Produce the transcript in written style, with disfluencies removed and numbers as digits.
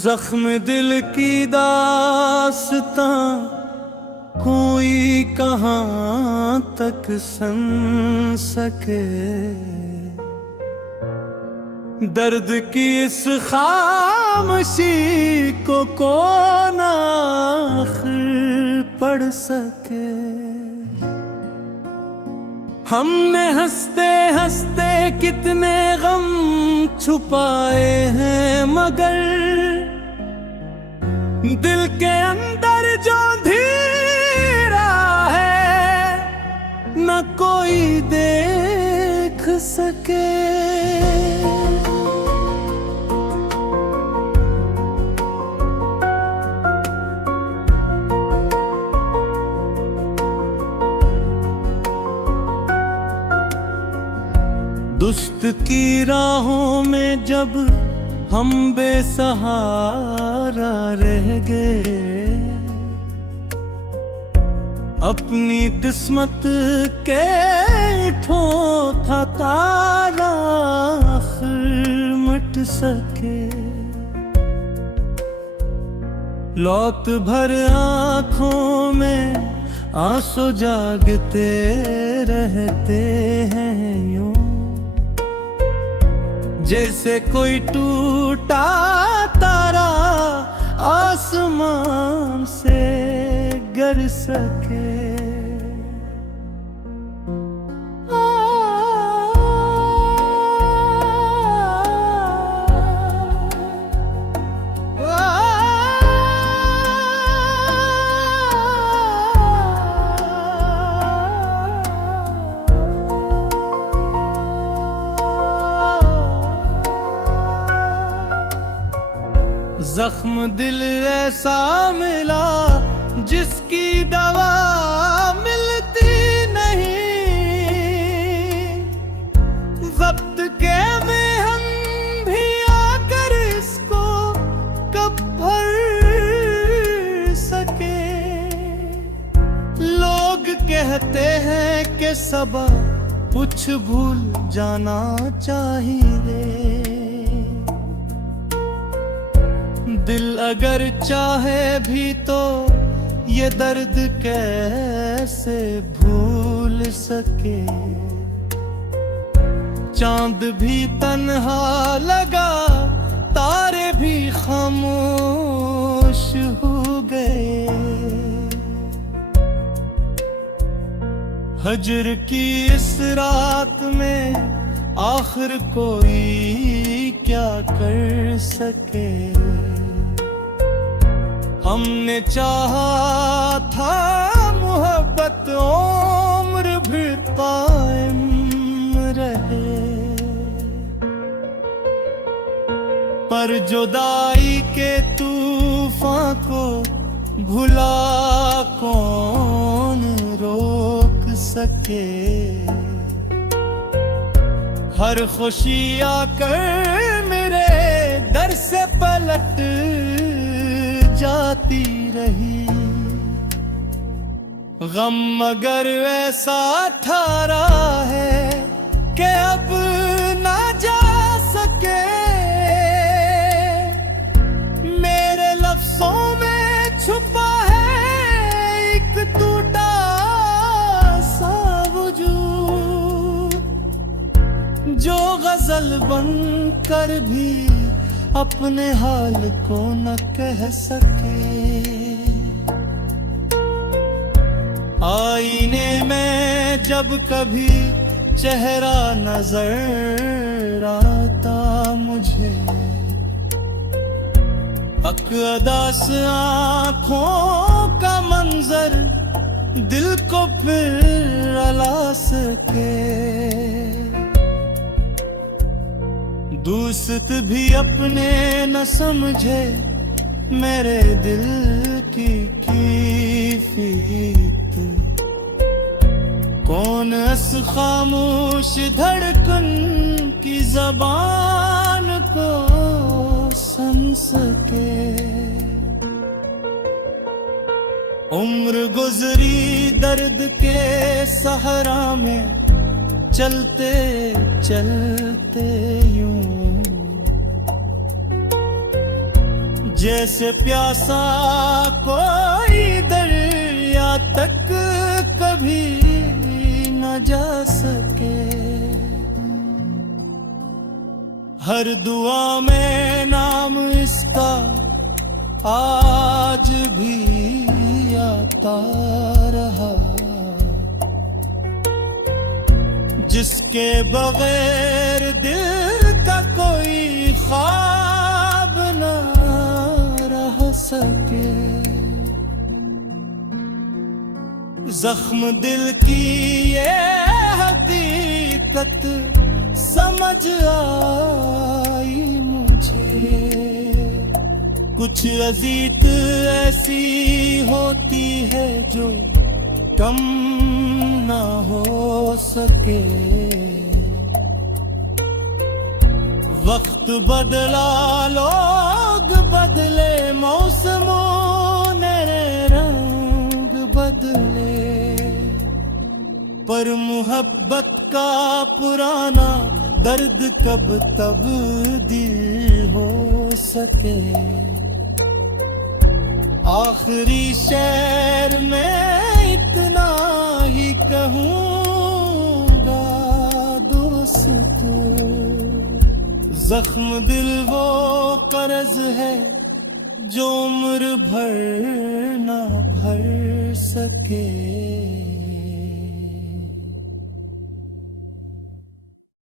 जख्म दिल की दास्तां कोई कहाँ तक सुन सके। दर्द की इस खामोशी को कौन आखिर पढ़ सके। हमने हंसते हंसते कितने गम छुपाए हैं, मगर दिल के अंदर जो धीरा है न कोई देख सके। दुस्त की राहों में जब हम बेसहारा रह गए, अपनी किस्मत के ठोंठा तारा आखिर मिट सके। लौट भर आँखों में आंसू जागते रहते हैं यूं, जैसे कोई टूटा तारा आसमान से गिर सके। जख्म दिल ऐसा मिला जिसकी दवा मिलती नहीं। वक्त के में हम भी आकर इसको कब भर सके। लोग कहते हैं कि सबा कुछ भूल जाना चाहिए। दिल अगर चाहे भी तो ये दर्द कैसे भूल सके। चांद भी तन्हा लगा, तारे भी खामोश हो गए। हजर की इस रात में आखिर कोई क्या कर सके। हमने चाहा था मोहब्बत उम्र भर कायम रहे, पर जुदाई के तूफान को भुला कौन रोक सके। हर खुशी आकर मेरे दर से पलट जाती रही। गम मगर ऐसा ठारा है कि अब ना जा सके। मेरे लफ्जों में छुपा है एक टूटा सा वजूद, जो गजल बनकर भी अपने हाल को न कह सके। आईने में जब कभी चेहरा नजर आता मुझे, अकदास आँखों का मंजर दिल को फिर रुला सके। दोस्त भी अपने न समझे मेरे दिल की कैफियत। कौन इस खामोश धड़कन की ज़बान को सुन सके। उम्र गुजरी दर्द के सहरा में, चलते चलते यूं जैसे प्यासा कोई दरिया तक कभी न जा सके। हर दुआ में नाम इसका आज भी आता रहा, जिसके बगैर दिल का कोई ख्वाब न रह सके। जख्म दिल की ये हकीकत समझ आई मुझे, कुछ अजीत ऐसी होती है जो कम ना हो सके। वक्त बदला, लोग बदले, मौसमों ने रंग बदले, पर मोहब्बत का पुराना दर्द कब तब्दील हो सके। आखिरी शेर में इतना ही कहूँगा दोस्तों, जख्म दिल वो कर्ज है जो उम्र भर ना भर सके।